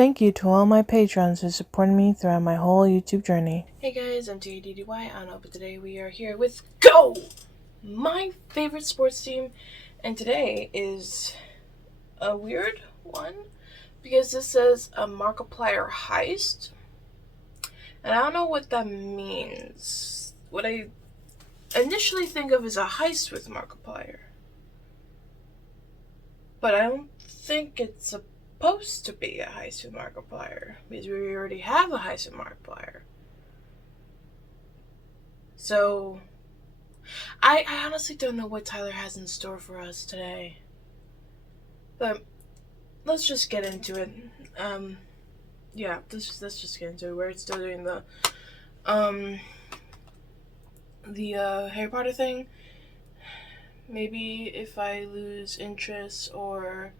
Thank you to all my patrons who supported me throughout my whole YouTube journey. Hey guys, I'm M.A.D.D.Y. I don't know, but today we are here with GO! My favorite sports team. And today is a weird one because this says a Markiplier heist. And I don't know what that means. What I initially think of is a heist with Markiplier. But I don't think it's supposed to be a heist with Markiplier, because we already have a heist with Markiplier. So, I honestly don't know what Tyler has in store for us today. But let's just get into it. Let's just get into it. We're still doing the Harry Potter thing. Maybe if I lose interest or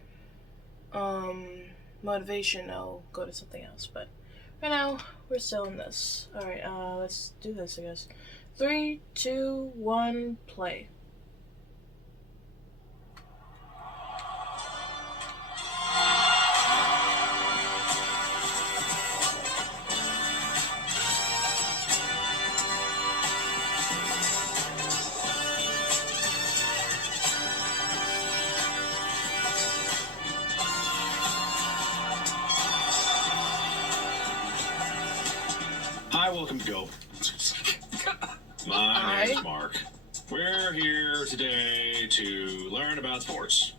motivation, I'll go to something else. But right now, we're still in this. Alright, let's do this, I guess. 3, 2, 1, play. Hi, welcome to Go. My name's Mark. We're here today to learn about sports.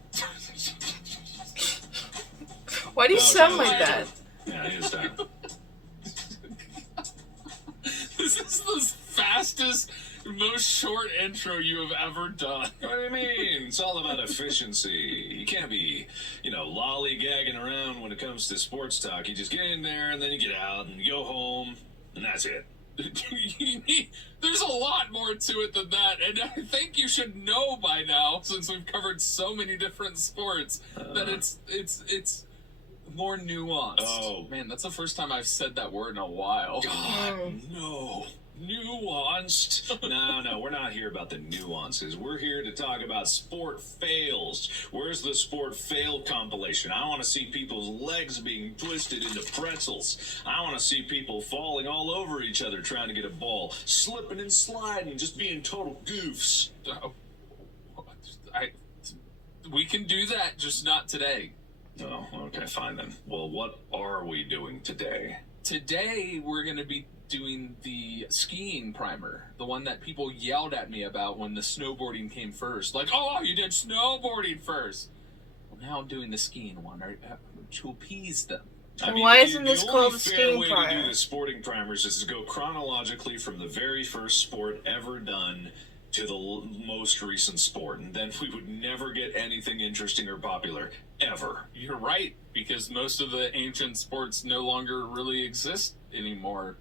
Why do you sound like that? Yeah, it is that. This is the fastest, most short intro you have ever done. What do you mean? It's all about efficiency. You can't be, lollygagging around when it comes to sports talk. You just get in there and then you get out and you go home and that's it. There's a lot more to it than that, and I think you should know by now, since we've covered so many different sports, that it's more nuanced. Oh. Man, that's the first time I've said that word in a while. God, no. Nuanced? No, we're not here about the nuances. We're here to talk about sport fails. Where's the sport fail compilation? I want to see people's legs being twisted into pretzels. I want to see people falling all over each other trying to get a ball, slipping and sliding, just being total goofs. We can do that, just not today. Oh, okay, fine then. Well, what are we doing today? Today, we're going to be doing the skiing primer, the one that people yelled at me about when the snowboarding came first. Like, oh, you did snowboarding first. Well, now I'm doing the skiing one to appease them. Why isn't this called the skiing way primer? to do the sporting primers is to go chronologically from the very first sport ever done to the most recent sport, and then we would never get anything interesting or popular, ever. You're right, because most of the ancient sports no longer really exist anymore.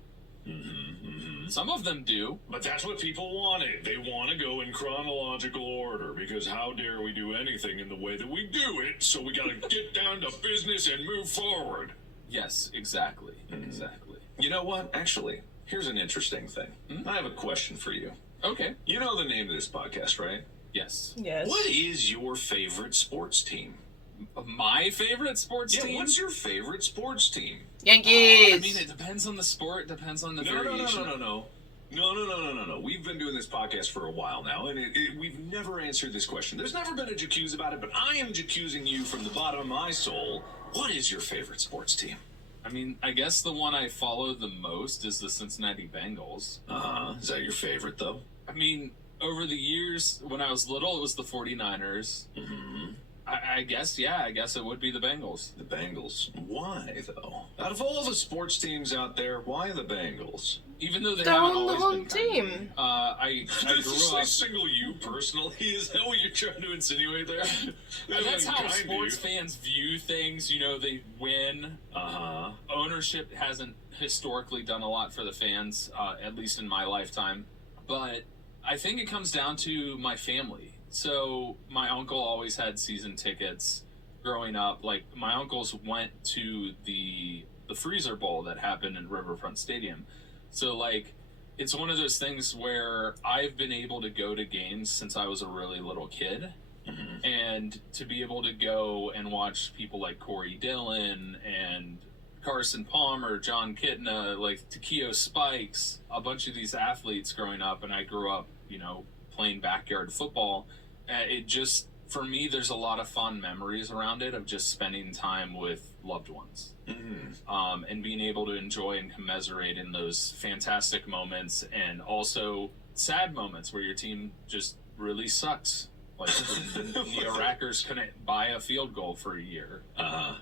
Some of them do. But that's what people wanted. They want to go in chronological order, because how dare we do anything in the way that we do it, so we gotta get down to business and move forward. Yes, exactly. Exactly. You know what? Actually, here's an interesting thing. I have a question for you. Okay. You know the name of this podcast, right? Yes. Yes. What is your favorite sports team? My favorite sports team? Yeah, what's your favorite sports team? Yankees! I mean, it depends on the sport, depends on the variation. No. We've been doing this podcast for a while now, and we've never answered this question. There's never been a Jacuzzi about it, but I am Jacuzzing you from the bottom of my soul. What is your favorite sports team? I mean, I guess the one I follow the most is the Cincinnati Bengals. Is that your favorite, though? I mean, over the years, when I was little, it was the 49ers. I guess it would be the Bengals. The Bengals. Why, though? Out of all the sports teams out there, why the Bengals? Even though they They're haven't on the always home been kind to me. team. I grew up... single you personally? Is that what you're trying to insinuate there? That's how sports fans view things. You know, they win. Ownership hasn't historically done a lot for the fans, at least in my lifetime. But I think it comes down to my family. So my uncle always had season tickets growing up. Like, my uncles went to the Freezer Bowl that happened in Riverfront Stadium. So, like, it's one of those things where I've been able to go to games since I was a really little kid. And to be able to go and watch people like Corey Dillon and Carson Palmer, John Kitna, like Takeo Spikes, a bunch of these athletes growing up, and I grew up, playing backyard football. It just, for me, there's a lot of fond memories around it of just spending time with loved ones. Mm-hmm. And being able to enjoy and commiserate in those fantastic moments, and also sad moments where your team just really sucks. Like the Neo-Rackers couldn't buy a field goal for a year.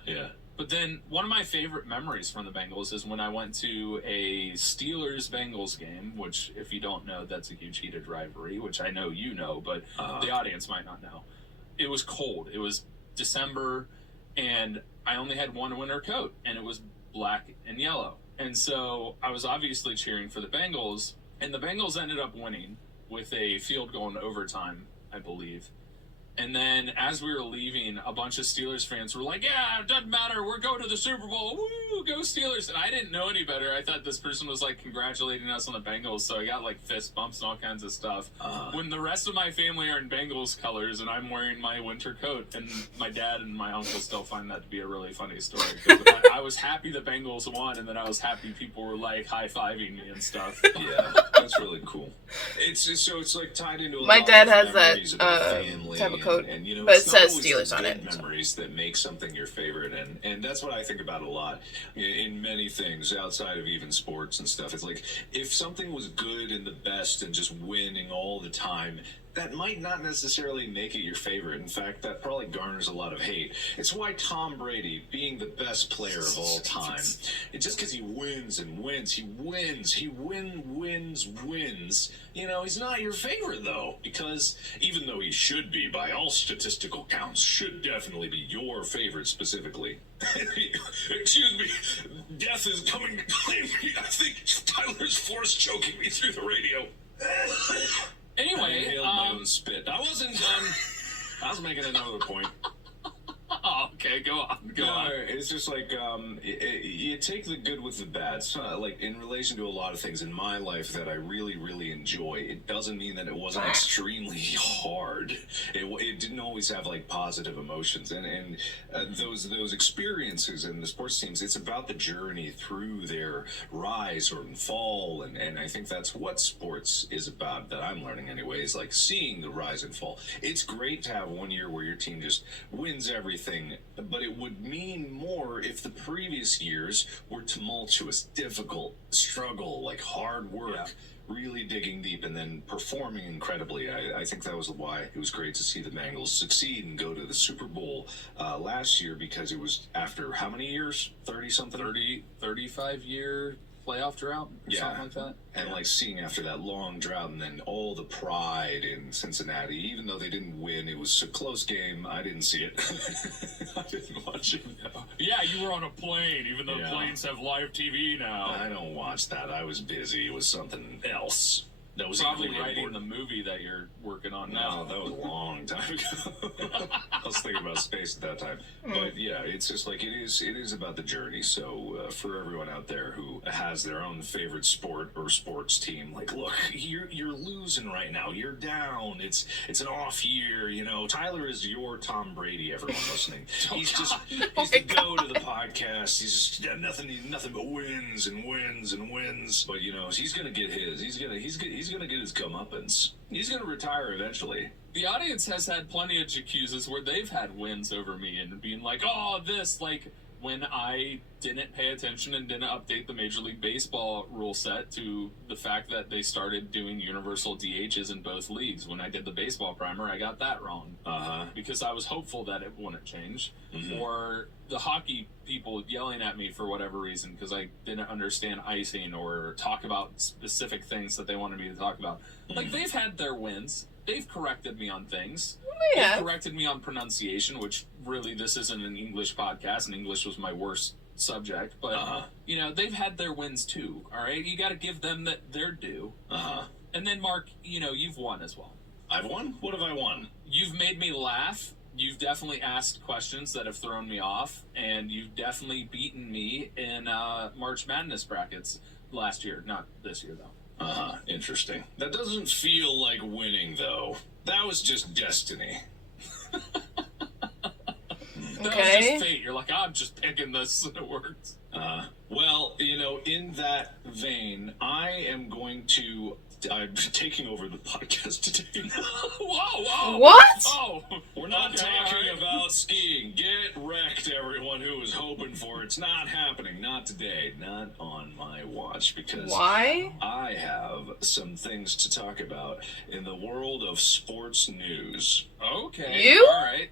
Yeah. But then one of my favorite memories from the Bengals is when I went to a Steelers-Bengals game, which, if you don't know, that's a huge heated rivalry, which I know you know, but the audience might not know. It was cold. It was December, and I only had one winter coat, and it was black and yellow. And so I was obviously cheering for the Bengals, and the Bengals ended up winning with a field goal in overtime, I believe. And then as we were leaving, a bunch of Steelers fans were like, yeah, it doesn't matter, we're going to the Super Bowl, woo, go Steelers. And I didn't know any better. I thought this person was like congratulating us on the Bengals, so I got like fist bumps and all kinds of stuff. When the rest of my family are in Bengals colors and I'm wearing my winter coat, and my dad and my uncle still find that to be a really funny story. I was happy the Bengals won, and then I was happy people were like high-fiving me and stuff. Yeah, that's really cool. It's like tied into a my lot dad of has memories that about family type of coat, and but it it's not says always Steelers the on good it. memories that make something your favorite, and that's what I think about a lot in many things outside of even sports and stuff. It's like, if something was good and the best and just winning all the time, that might not necessarily make it your favorite. In fact, that probably garners a lot of hate. It's why Tom Brady, being the best player of all time, it's just because he wins and wins, he wins, he's not your favorite, though. Because even though he should be, by all statistical counts, should definitely be your favorite specifically. Excuse me, death is coming to claim me. I think Tyler's force choking me through the radio. Anyway, I inhaled my own spit. I wasn't done. I was making another point. Oh, okay, go on. It's just like, you take the good with the bad. So, like, in relation to a lot of things in my life that I really, really enjoy, it doesn't mean that it wasn't extremely hard. It didn't always have, like, positive emotions. And those experiences in the sports teams, it's about the journey through their rise or fall. And I think that's what sports is about, that I'm learning anyways, like seeing the rise and fall. It's great to have one year where your team just wins everything, but it would mean more if the previous years were tumultuous, difficult, struggle, like hard work, really digging deep, and then performing incredibly. I think that was why it was great to see the Bengals succeed and go to the Super Bowl last year, because it was after how many years? 30-something? 35-year playoff drought? Something like that. And like seeing after that long drought, and then all the pride in Cincinnati, even though they didn't win, it was a close game. I didn't see it. I didn't watch it. No. Yeah, you were on a plane, even though planes have live TV now. I don't watch that. I was busy. It was something else. That was probably writing the movie that you're working on now. No, that was a long time ago. I was thinking about space at that time. But yeah, it's just like, it is about the journey. So for everyone out there who has their own favorite sport or sports team, like, look, you're losing right now. You're down. It's an off year. Tyler is your Tom Brady. Everyone listening, he's the go to the podcast. He's just nothing but wins and wins and wins. But he's gonna get his. He's gonna get his comeuppance. He's gonna retire eventually. The audience has had plenty of accuses where they've had wins over me and being like, oh, this, like, when I didn't pay attention and didn't update the Major League Baseball rule set to the fact that they started doing universal DHs in both leagues. When I did the baseball primer, I got that wrong. Because I was hopeful that it wouldn't change. Mm-hmm. Or the hockey people yelling at me for whatever reason because I didn't understand icing or talk about specific things that they wanted me to talk about. Mm-hmm. Like, they've had their wins. They've corrected me on things. Yeah. They've corrected me on pronunciation, which really, this isn't an English podcast, and English was my worst subject. But, they've had their wins too, all right? You got to give them their due. And then, Mark, you've won as well. I've won? What have I won? You've made me laugh. You've definitely asked questions that have thrown me off, and you've definitely beaten me in March Madness brackets last year. Not this year, though. Interesting. That doesn't feel like winning, though. That was just destiny. That was just fate. You're like, I'm just picking this, and it worked. Well, in that vein, I'm taking over the podcast today. Whoa! What? Oh, we're not talking about skiing. Get wrecked, everyone who was hoping for it. It's not happening. Not today. Not on my watch. Because Why? I have some things to talk about in the world of sports news. Okay. You? All right.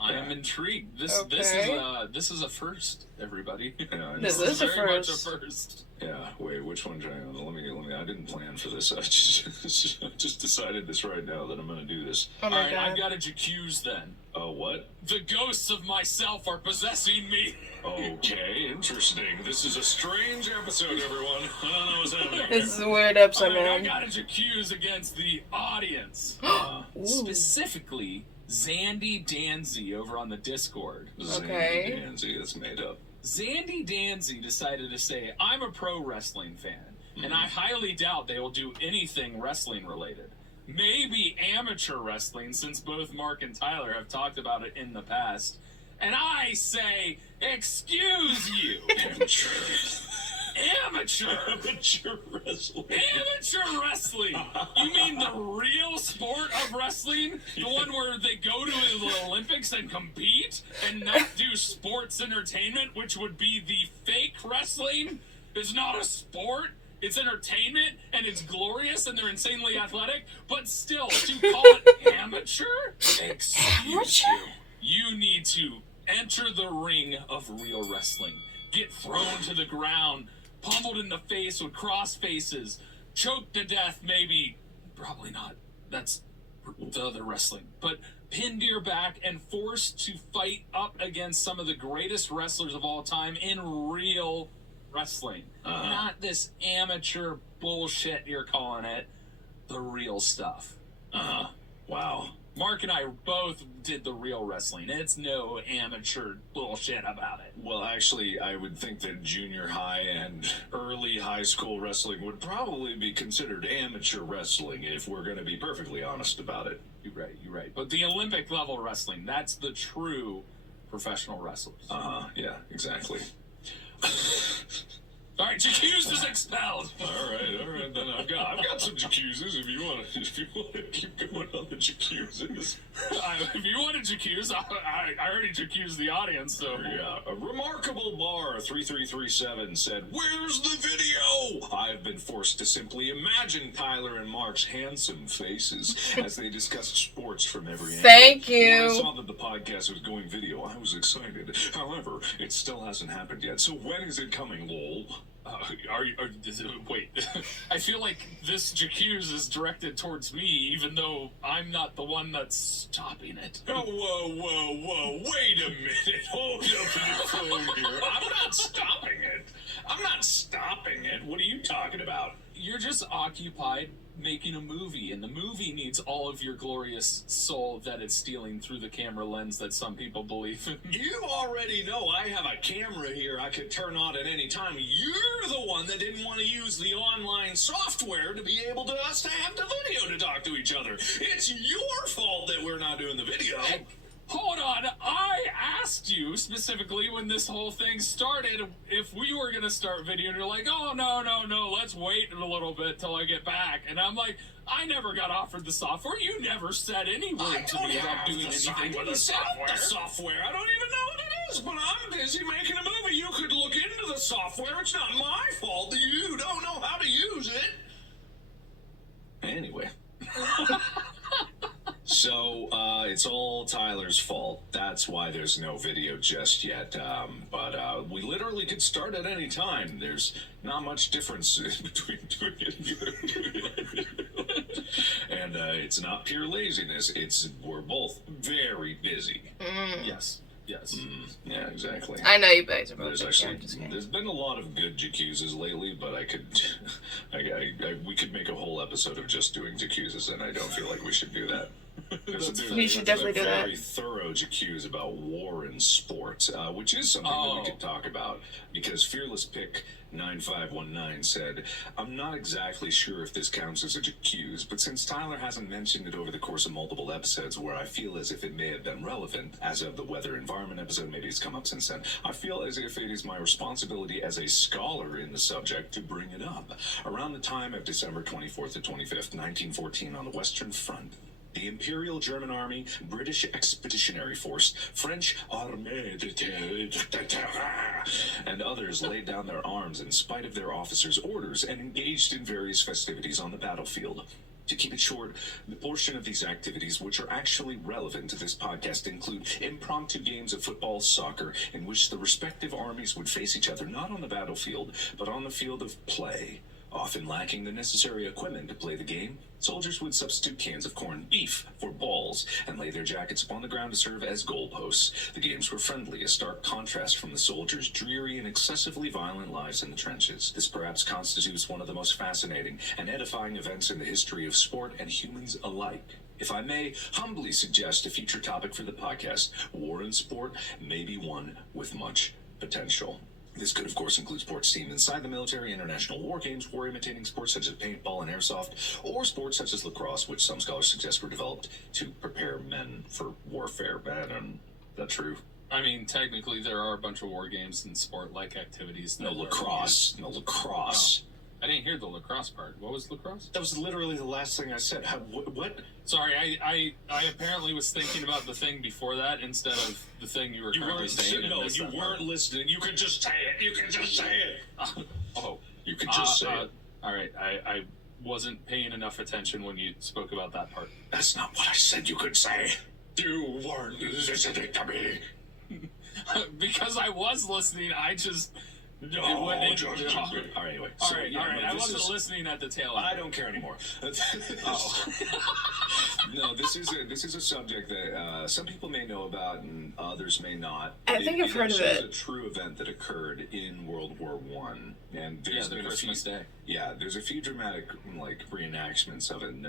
I am intrigued. This is a first, everybody. Yeah, This is a very much a first. first. Yeah, wait, which one? Let me. I didn't plan for this. I just decided this right now that I'm going to do this. Oh my All right, God. I've got a Jacuse then. Oh, what? The ghosts of myself are possessing me. Okay, interesting. This is a strange episode, everyone. I don't know what's happening. This is a weird episode, All right, I man. got a Jacuse against the audience. Ooh. Specifically, Zandy Danzy over on the Discord. Okay. Zandy Danzy, that's made up. Zandy Danzy decided to say, I'm a pro wrestling fan, and I highly doubt they will do anything wrestling related. Maybe amateur wrestling, since both Mark and Tyler have talked about it in the past. And I say, excuse you. Amateur. Amateur. Amateur wrestling. Amateur wrestling. You mean the real sport of wrestling? The one where they go to the Olympics and compete and not do sports entertainment, which would be the fake wrestling? Is not a sport. It's entertainment, and it's glorious, and they're insanely athletic, but still, to call it amateur? Excuse you. You need to enter the ring of real wrestling. Get thrown to the ground, pummeled in the face with cross faces, choked to death, maybe. Probably not. That's the other wrestling. But pinned to your back and forced to fight up against some of the greatest wrestlers of all time in real wrestling. Not this amateur bullshit you're calling it. The real stuff. Wow. Mark and I both did the real wrestling. It's no amateur bullshit about it. Well, actually, I would think that junior high and early high school wrestling would probably be considered amateur wrestling if we're going to be perfectly honest about it. You're right. But the Olympic level wrestling, that's the true professional wrestlers. Yeah, exactly. All right, Jacuse is expelled. All right. Then I've got some Jacuses if you want to keep going on the Jacuses. If you want to Jacuse, I already Jacuse the audience, so. Yeah, a remarkable bar 3337 said, "Where's the video?" I've been forced to simply imagine Tyler and Mark's handsome faces as they discussed sports from every angle. Thank you. When I saw that the podcast was going video, I was excited. However, it still hasn't happened yet. So when is it coming, lol? Wait. I feel like this Jacuse is directed towards me, even though I'm not the one that's stopping it. Oh, whoa. Wait a minute. Hold up your phone here. I'm not stopping it. What are you talking about? You're just occupied making a movie, and the movie needs all of your glorious soul that it's stealing through the camera lens that some people believe in. You already know I have a camera here I could turn on at any time. You're the one that didn't want to use the online software to be able to us to have the video to talk to each other. It's your fault that we're not doing the video. Hey, hold on, I asked you specifically when this whole thing started if we were going to start video, and you're like, oh, no, let's wait a little bit till I get back. And I'm like, I never got offered the software. You never said any word to me about doing anything with the software. I don't even know what it is, but I'm busy making a movie. You could look into the software. It's not my fault that you don't know how to use it. Anyway. So, it's all Tyler's fault. That's why there's no video just yet. But we literally could start at any time. There's not much difference between doing it and it's not pure laziness. We're both very busy. Yes. Yeah, exactly. I know you guys are both. There's been a lot of good Jacuses lately, but we could make a whole episode of just doing Jacuses, and I don't feel like we should do that. You should definitely do that. Very thorough JQs about war in sport, which is something that we could talk about, because Fearless Pick 9519 said, I'm not exactly sure if this counts as a JQs, but since Tyler hasn't mentioned it over the course of multiple episodes where I feel as if it may have been relevant, as of the weather environment episode, maybe it's come up since then, I feel as if it is my responsibility as a scholar in the subject to bring it up. Around the time of December 24th to 25th, 1914, on the Western Front, the Imperial German Army, British Expeditionary Force, French Armée de Terre, and others laid down their arms in spite of their officers' orders and engaged in various festivities on the battlefield. To keep it short, the portion of these activities which are actually relevant to this podcast include impromptu games of football, soccer, in which the respective armies would face each other not on the battlefield, but on the field of play. Often lacking the necessary equipment to play the game, soldiers would substitute cans of corned beef for balls and lay their jackets upon the ground to serve as goalposts. The games were friendly, a stark contrast from the soldiers' dreary and excessively violent lives in the trenches. This perhaps constitutes one of the most fascinating and edifying events in the history of sport and humans alike. If I may humbly suggest a future topic for the podcast, war in sport may be one with much potential. This could, of course, include sports teams inside the military, international war games, war imitating sports such as paintball and airsoft, or sports such as lacrosse, which some scholars suggest were developed to prepare men for warfare. Is that true? I mean, technically, there are a bunch of war games and sport-like activities. No lacrosse. Oh. I didn't hear the lacrosse part. What was lacrosse? That was literally the last thing I said. What? Sorry, I apparently was thinking about the thing before that instead of the thing you were currently saying. No, you weren't listening. You could just say it. You could just say it. You could just say it. All right, I wasn't paying enough attention when you spoke about that part. That's not what I said you could say. You weren't listening to me. Because I was listening, I just... No, all right, anyway. All right. I wasn't listening at the tail end. I don't care anymore. No, this is a subject that some people may know about and others may not. I think I've heard of it. It's a true event that occurred in World War I, and there's been Christmas Day. Yeah, there's a few dramatic reenactments of it, and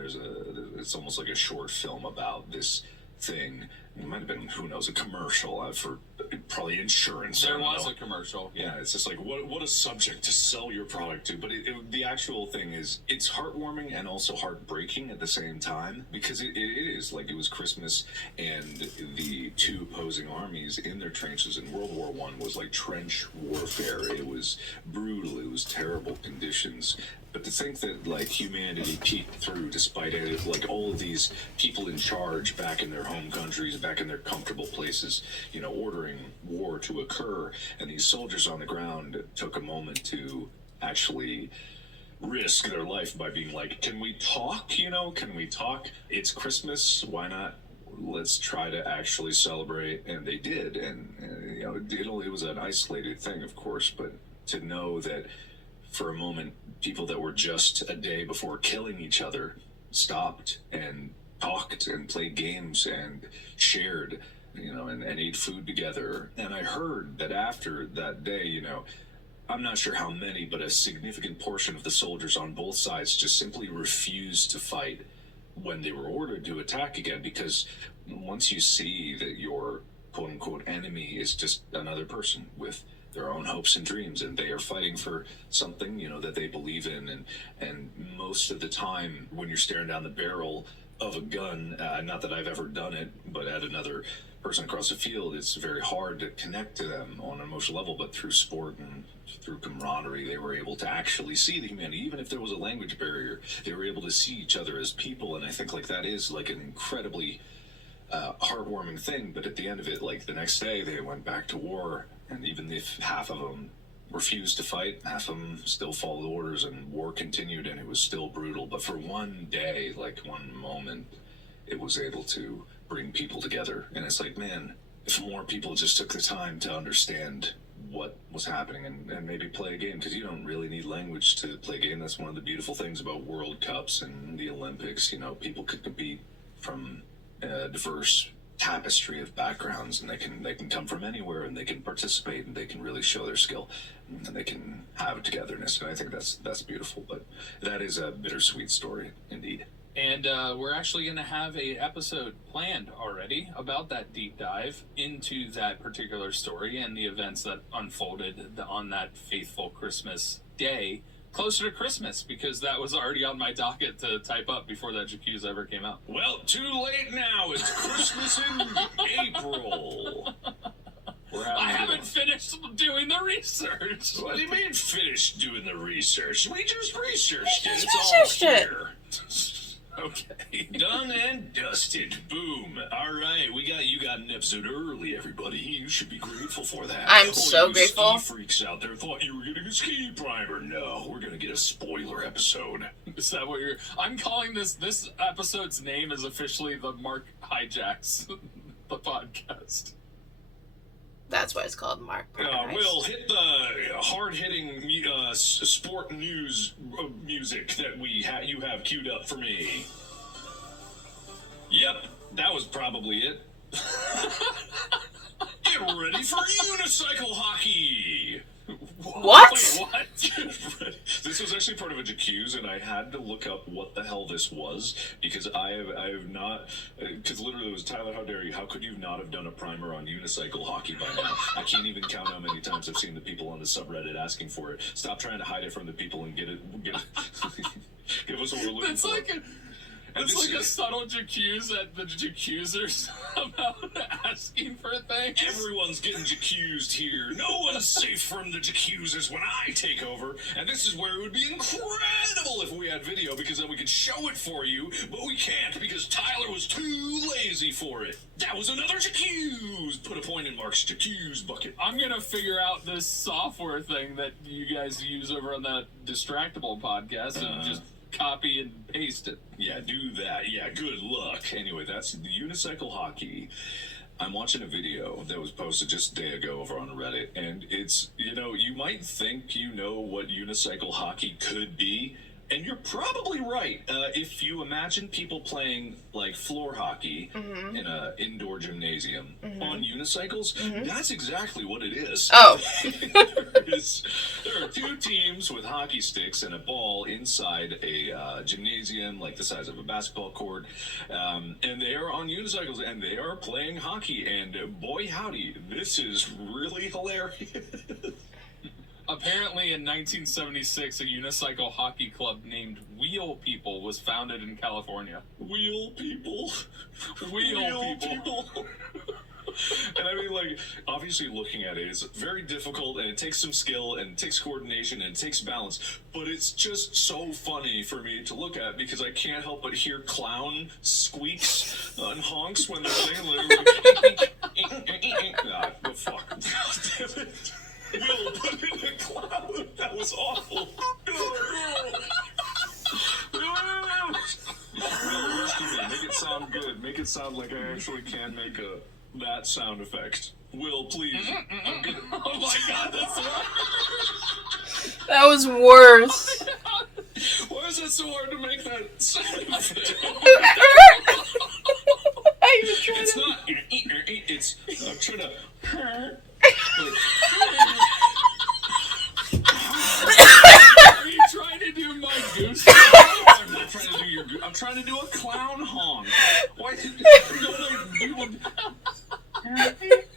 it's almost like a short film about this thing. It might have been, who knows, a commercial for probably insurance. There was a commercial. Yeah, it's just like, what a subject to sell your product to. But the actual thing is, it's heartwarming and also heartbreaking at the same time, because it is like it was Christmas, and the two opposing armies in their trenches in World War I was like trench warfare. It was brutal. It was terrible conditions. But to think that humanity peeked through despite it, all of these people in charge back in their home countries, back in their comfortable places, ordering war to occur, and these soldiers on the ground took a moment to actually risk their life by being like, can we talk? Can we talk? It's Christmas. Why not? Let's try to actually celebrate. And they did. And it was an isolated thing, of course, but to know that for a moment, people that were just a day before killing each other stopped and talked and played games and shared, and ate food together. And I heard that after that day, I'm not sure how many, but a significant portion of the soldiers on both sides just simply refused to fight when they were ordered to attack again, because once you see that your quote-unquote enemy is just another person with their own hopes and dreams, and they are fighting for something, that they believe in. And most of the time when you're staring down the barrel of a gun, not that I've ever done it, but at another person across the field, it's very hard to connect to them on an emotional level. But through sport and through camaraderie, they were able to actually see the humanity. Even if there was a language barrier, they were able to see each other as people. And I think that is an incredibly heartwarming thing. But at the end of it, the next day, they went back to war. And even if half of them refused to fight, half of them still followed orders, and war continued, and it was still brutal. But for one day, one moment, it was able to bring people together. And it's man, if more people just took the time to understand what was happening and maybe play a game, because you don't really need language to play a game. That's one of the beautiful things about World Cups and the Olympics. People could compete from diverse tapestry of backgrounds, and they can come from anywhere, and they can participate, and they can really show their skill, and they can have togetherness. And I think that's beautiful. But that is a bittersweet story indeed. And we're actually going to have a episode planned already about that deep dive into that particular story and the events that unfolded on that faithful Christmas day, closer to Christmas, because that was already on my docket to type up before that Jacuzzi ever came out. Well, too late now. It's Christmas in April. I haven't finished doing the research. What do you mean finished doing the research? We just researched it. It's all here. Okay. Done and dusted. Boom. All right. You got an episode early, everybody. You should be grateful for that. I'm so grateful. Ski freaks out there thought you were getting a ski primer. No, we're going to get a spoiler episode. Is that what you're... I'm calling this episode's name is officially the Mark Hijacks the podcast. That's why it's called Mark. Will, hit the hard-hitting sport news music that you have queued up for me. Yep, that was probably it. Get ready for unicycle hockey! What? Wait, what? This was actually part of a Jacuzzi, and I had to look up what the hell this was, because I have not, because literally it was, Tyler, how dare you, how could you not have done a primer on unicycle hockey by now? I can't even count how many times I've seen the people on the subreddit asking for it. Stop trying to hide it from the people and get it. Give us what we're looking for. It's like a subtle Jacuzzi at the Jacuzzers somehow asking for things. Everyone's getting Jacuzzed here. No one's safe from the Jacuzzers when I take over. And this is where it would be incredible if we had video, because then we could show it for you. But we can't because Tyler was too lazy for it. That was another Jacuzzi. Put a point in Mark's Jacuzzi bucket. I'm going to figure out this software thing that you guys use over on that Distractable podcast and just copy and paste it. Yeah, do that. Yeah, good luck. Anyway, that's the unicycle hockey. I'm watching a video that was posted just a day ago over on Reddit, and it's, you might think you know what unicycle hockey could be, and you're probably right. If you imagine people playing like floor hockey in an indoor gymnasium on unicycles, that's exactly what it is. Oh. There are two teams with hockey sticks and a ball inside a gymnasium like the size of a basketball court, and they are on unicycles and they are playing hockey, and boy howdy, this is really hilarious. Apparently, in 1976, a unicycle hockey club named Wheel People was founded in California. Wheel People? Wheel people. And I mean, like, obviously looking at it is very difficult, and it takes some skill, and it takes coordination, and it takes balance, but it's just so funny for me to look at, because I can't help but hear clown squeaks and honks when they're saying, like, the fuck. Damn it. Will, put in a clown. That was awful. Will, make it sound good. Make it sound like I actually can make that sound effect. Will, please. I'm good. Oh my god, that's worse. That was worse. Why is it so hard to make that sound effect? It's not. It's. I'm trying to. Are you trying to do my goose? I'm not trying to do your. I'm trying to do a clown honk. Why did you?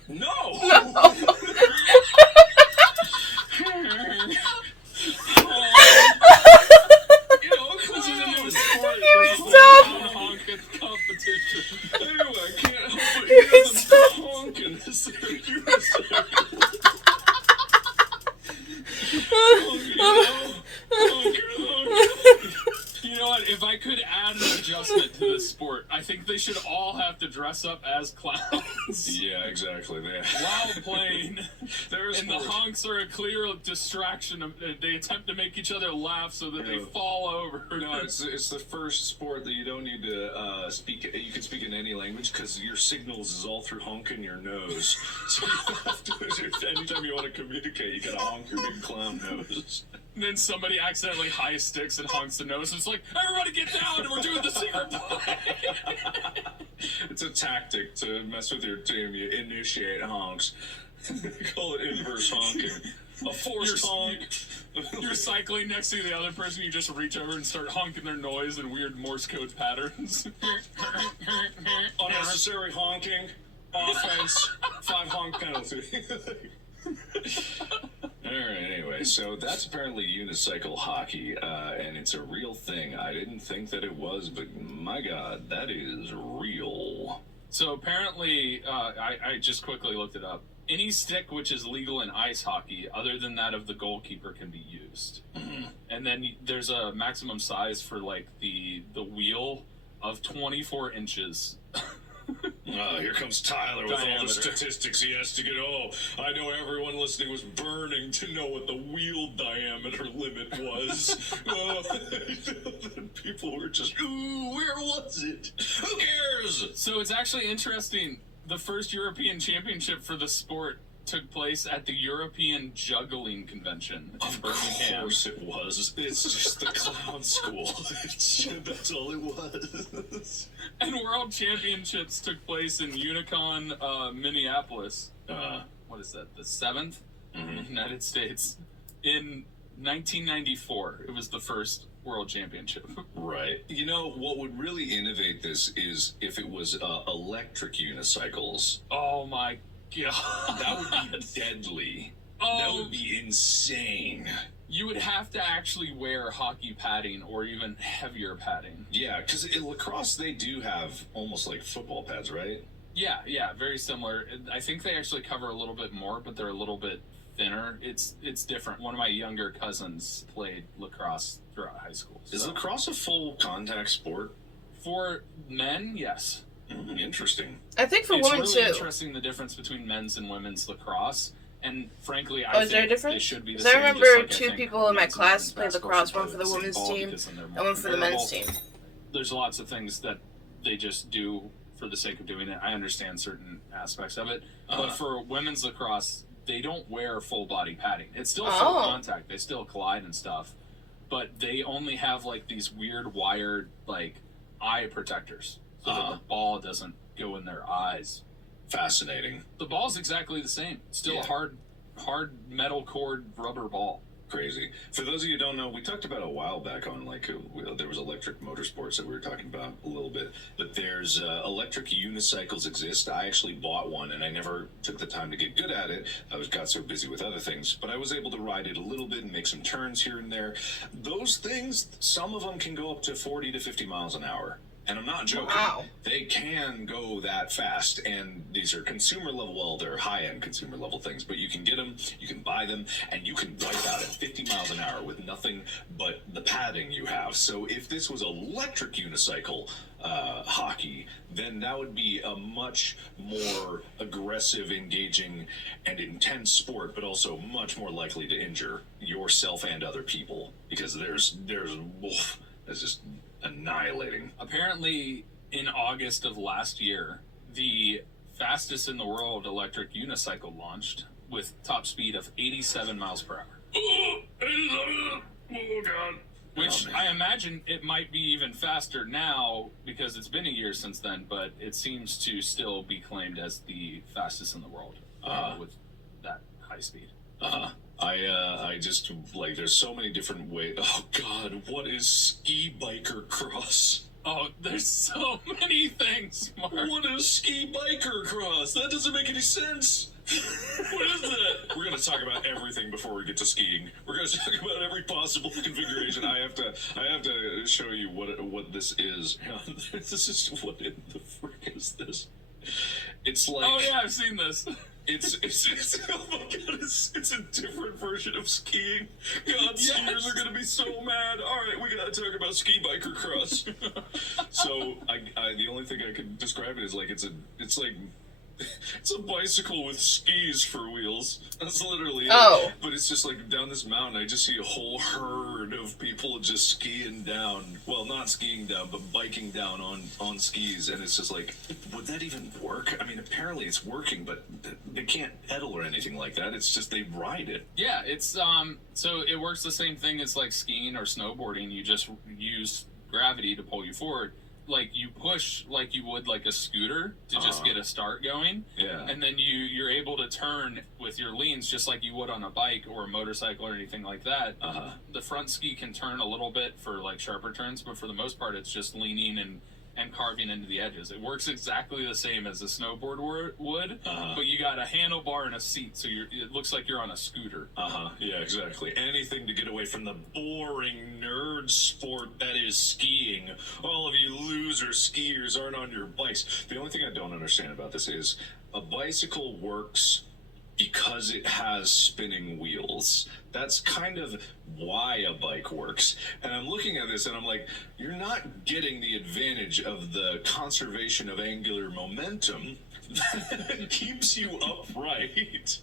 No. Competition. Anyway, I can't help but hear them honking. You know what? If I could add an adjustment to this sport, I think they should all have to dress up as clowns. Yeah, exactly. While playing. And the honks are a clear distraction. They attempt to make each other laugh so that they fall over. No, it's the first sport that you don't need to speak. You can speak in any language because your signals is all through honking your nose. So you have to, anytime you want to communicate, you gotta honk your big clown nose. And then somebody accidentally high sticks and honks the nose. It's like, everybody get down and we're doing the secret play. It's a tactic to mess with your team. You initiate honks. Call it inverse honking. A forced honk. You're cycling next to the other person, you just reach over and start honking their noise in weird Morse code patterns. Unnecessary honking. Offense. 5 honk penalty. Alright, anyway, so that's apparently unicycle hockey, and it's a real thing. I didn't think that it was, but my god, that is real. So apparently, I just quickly looked it up. Any stick which is legal in ice hockey, other than that of the goalkeeper, can be used. Mm-hmm. And then there's a maximum size for like the wheel of 24 inches. Here comes Tyler with all the statistics he has to get. Oh, I know everyone listening was burning to know what the wheel diameter limit was. People were just, ooh, where was it? Who cares? So it's actually interesting. The first European championship for the sport took place at the European Juggling Convention in Birmingham. Of course it was. It's just the clown school. That's all it was. And World Championships took place in Unicon, Minneapolis. What is that? The 7th in the United States. In 1994, it was the first World Championship. Right. You know, what would really innovate this is if it was electric unicycles. Oh my god. That would be deadly. Oh. That would be insane. You would have to actually wear hockey padding or even heavier padding. Yeah, because in lacrosse, they do have almost like football pads, right? Yeah, very similar. I think they actually cover a little bit more, but they're a little bit thinner. It's different. One of my younger cousins played lacrosse throughout high school. So. Is lacrosse a full contact sport? For men, yes. Interesting. I think for women really too. It's interesting the difference between men's and women's lacrosse. And frankly, I is there a think difference? they should be the same. I remember just like two people in my class played lacrosse, one for the women's team and one for the men's team. There's lots of things that they just do for the sake of doing it. I understand certain aspects of it. But for women's lacrosse, they don't wear full body padding. It's still full contact. They still collide and stuff. But they only have like these weird wired like eye protectors so that the ball doesn't go in their eyes. Fascinating. The ball's exactly the same. Still a hard metal cord rubber ball. Crazy. For those of you who don't know, we talked about a while back on there was electric motorsports that we were talking about a little bit, but there's electric unicycles exist. I actually bought one and I never took the time to get good at it. I got so busy with other things, but I was able to ride it a little bit and make some turns here and there. Those things, some of them can go up to 40 to 50 miles an hour. And I'm not joking. Wow. They can go that fast. And these are consumer level, well, they're high-end consumer level things, but you can get them, you can buy them, and you can wipe out at 50 miles an hour with nothing but the padding you have. So if this was electric unicycle hockey, then that would be a much more aggressive, engaging, and intense sport, but also much more likely to injure yourself and other people. Because there's just annihilating. Apparently, in August of last year, the fastest in the world electric unicycle launched with top speed of 87 miles per hour. Oh, God. Which I imagine it might be even faster now because it's been a year since then, but it seems to still be claimed as the fastest in the world with that high speed. I just, like, there's so many different ways. Oh, God, what is ski biker cross? Oh, there's so many things, Mark. What is ski biker cross? That doesn't make any sense. What is that? We're going to talk about everything before we get to skiing. We're going to talk about every possible configuration. I have to show you what this is. This is, what in the frick is this? It's like... Oh, yeah, I've seen this. It's oh my god, it's a different version of skiing. God, skiers are gonna be so mad. Alright, we gotta talk about ski biker cross. So I the only thing I can describe it is like it's a bicycle with skis for wheels. That's literally it. But it's just like down this mountain, I just see a whole herd of people just skiing down. Well, not skiing down, but biking down on skis. And it's just like, would that even work? I mean, apparently it's working, but they can't pedal or anything like that. It's just they ride it. Yeah, it's so it works the same thing as like skiing or snowboarding. You just use gravity to pull you forward. like you push like you would like a scooter to just get a start going. Yeah. And then you're able to turn with your leans just like you would on a bike or a motorcycle or anything like that. The front ski can turn a little bit for like sharper turns, but for the most part it's just leaning and carving into the edges. It works exactly the same as a snowboard would, but you got a handlebar and a seat, so it looks like you're on a scooter. Yeah, exactly. Anything to get away from the boring nerd sport that is skiing. All of you loser skiers aren't on your bikes. The only thing I don't understand about this is a bicycle works because it has spinning wheels. That's kind of why a bike works. And I'm looking at this and I'm like, you're not getting the advantage of the conservation of angular momentum that keeps you upright.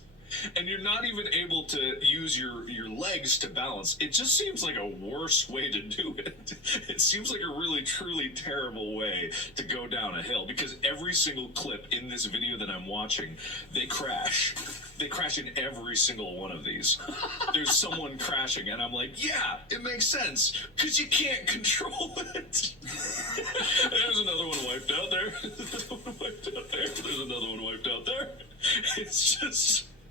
And you're not even able to use your legs to balance. It just seems like a worse way to do it. It seems like a really, truly terrible way to go down a hill, because every single clip in this video that I'm watching, they crash. They crash in every single one of these. There's someone crashing, and I'm like, yeah, it makes sense, because you can't control it. There's another one wiped out there. There's another one wiped out there. There's another one wiped out there.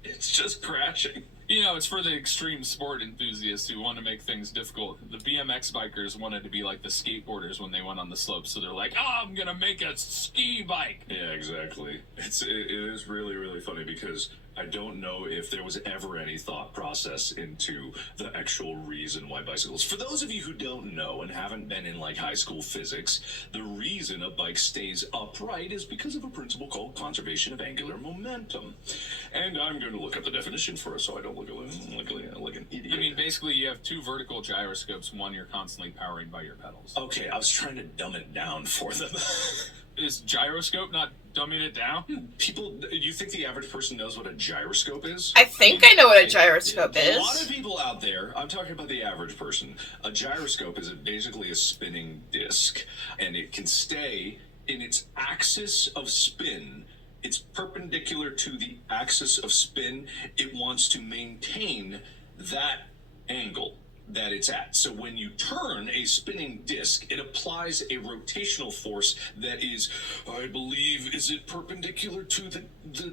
It's just crashing. You know, it's for the extreme sport enthusiasts who want to make things difficult. The BMX bikers wanted to be like the skateboarders when they went on the slopes, so they're like, oh, I'm going to make a ski bike. Yeah, exactly. It is really, really funny, because I don't know if there was ever any thought process into the actual reason why bicycles. For those of you who don't know and haven't been in like high school physics, the reason a bike stays upright is because of a principle called conservation of angular momentum. And I'm going to look up the definition for us so I don't look like an idiot. I mean, basically, you have two vertical gyroscopes. One you're constantly powering by your pedals. Okay, I was trying to dumb it down for them. Is gyroscope not dumbing it down? People, you think the average person knows what a gyroscope is? I think I know what a gyroscope is. A lot of people out there, I'm talking about the average person, a gyroscope is basically a spinning disc, and it can stay in its axis of spin. It's perpendicular to the axis of spin. It wants to maintain that angle that it's at. So when you turn a spinning disc, it applies a rotational force that is, I believe, is it perpendicular to the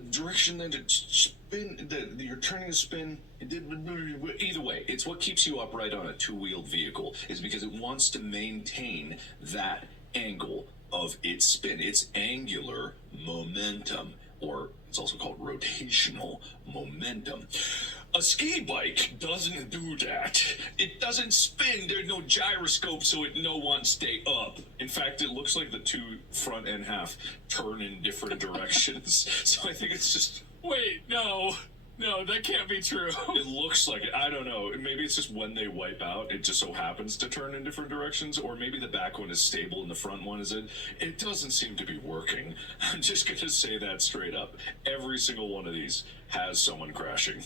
direction that it's spin, that you're turning the spin? Either way, it's what keeps you upright on a two-wheeled vehicle, is because it wants to maintain that angle of its spin, its angular momentum, or it's also called rotational momentum. A ski bike doesn't do that. It doesn't spin. There's no gyroscope, so it no one stay up. In fact, it looks like the two front and half turn in different directions. So I think it's just... Wait, no, that can't be true. It looks like it. I don't know. Maybe it's just when they wipe out, it just so happens to turn in different directions, or maybe the back one is stable and the front one isn't. It doesn't seem to be working. I'm just going to say that straight up. Every single one of these has someone crashing.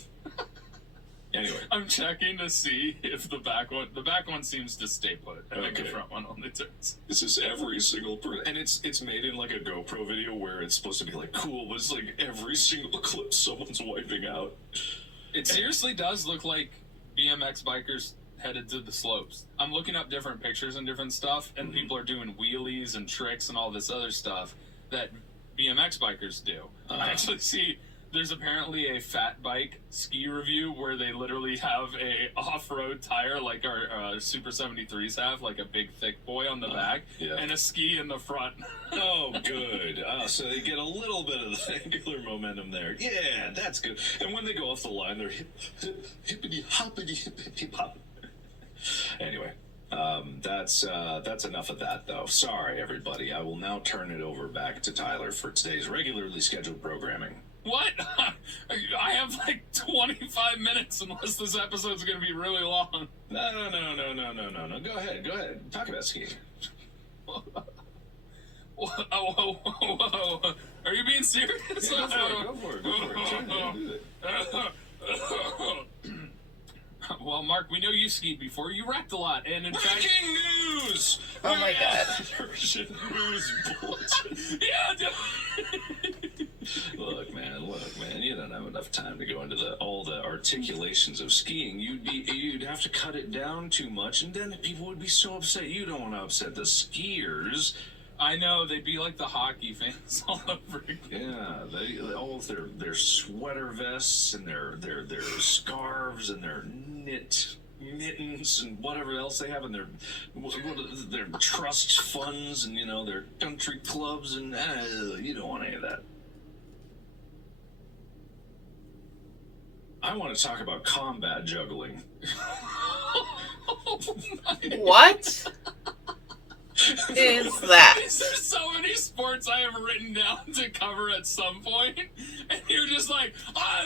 Anyway, I'm checking to see if the back one seems to stay put. I think the front one only turns. This is every single person, and it's made in like a GoPro video where it's supposed to be like cool, but it's like every single clip someone's wiping out. It seriously does look like BMX bikers headed to the slopes. I'm looking up different pictures and different stuff, and people are doing wheelies and tricks and all this other stuff that BMX bikers do. I actually see there's apparently a fat bike ski review where they literally have a off-road tire like our Super 73s have, like a big thick boy on the back, and a ski in the front. Oh, good. So they get a little bit of the angular momentum there. Yeah, that's good. And when they go off the line, they're hippity hoppity hippity pop. Anyway, that's enough of that, though. Sorry, everybody. I will now turn it over back to Tyler for today's regularly scheduled programming. What? I have like 25 minutes unless this episode's going to be really long. No. Go ahead. Talk about skiing. Whoa. Are you being serious? Yeah, go for it. Well, Mark, we know you skied before. You wrecked a lot, and in fact... Breaking news! Oh my god. Version news bulletin. Yeah, Look, man, you don't have enough time to go into all the articulations of skiing. You'd have to cut it down too much, and then people would be so upset. You don't want to upset the skiers. I know, they'd be like the hockey fans all over again. Yeah, they all of their sweater vests and their scarves and their mittens and whatever else they have in their trust funds and their country clubs and you don't want any of that. I want to talk about combat juggling. What is that? There's so many sports I have written down to cover at some point, and you're just like,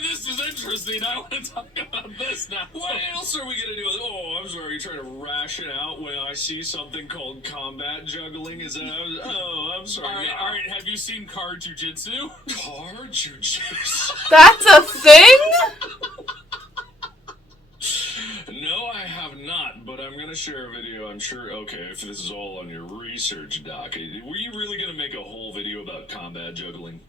this is interesting. I want to talk about this now. What else are we going to do? Oh, I'm sorry, you're trying to ration out when I see something called combat juggling? Is that, I'm sorry. All right, have you seen car jujitsu? Car jujitsu? That's a thing? No, I have not, but I'm going to share a video. I'm sure, okay, if this is all on your research doc, were you really going to make a whole video about combat juggling?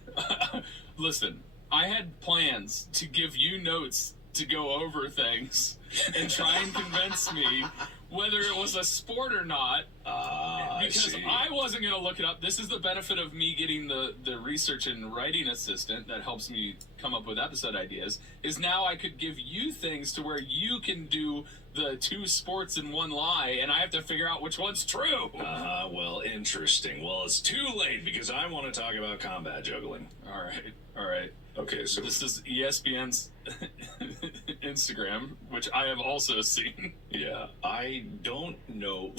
Listen, I had plans to give you notes to go over things and try and convince me whether it was a sport or not. Because I wasn't going to look it up. This is the benefit of me getting the research and writing assistant that helps me come up with episode ideas, is now I could give you things to where you can do the two sports in one lie, and I have to figure out which one's true. Well, interesting. Well, it's too late because I want to talk about combat juggling. All right. Okay, so this is ESPN's Instagram, which I have also seen. Yeah, I don't know.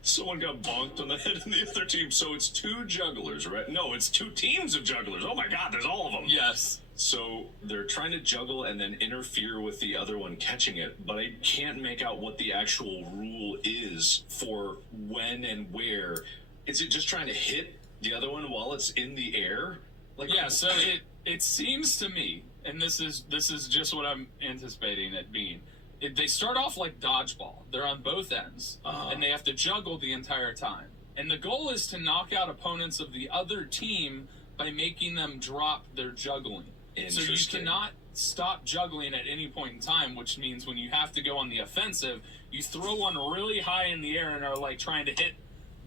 Someone got bonked on the head in the other team, so it's two jugglers, right? No, it's two teams of jugglers. Oh my God, there's all of them. Yes. So they're trying to juggle and then interfere with the other one catching it, but I can't make out what the actual rule is for when and where. Is it just trying to hit the other one while it's in the air? Like, yeah, so it seems to me, and this is just what I'm anticipating it being. They start off like dodgeball. They're on both ends, and they have to juggle the entire time. And the goal is to knock out opponents of the other team by making them drop their juggling. So you cannot stop juggling at any point in time, which means when you have to go on the offensive, you throw one really high in the air and are like trying to hit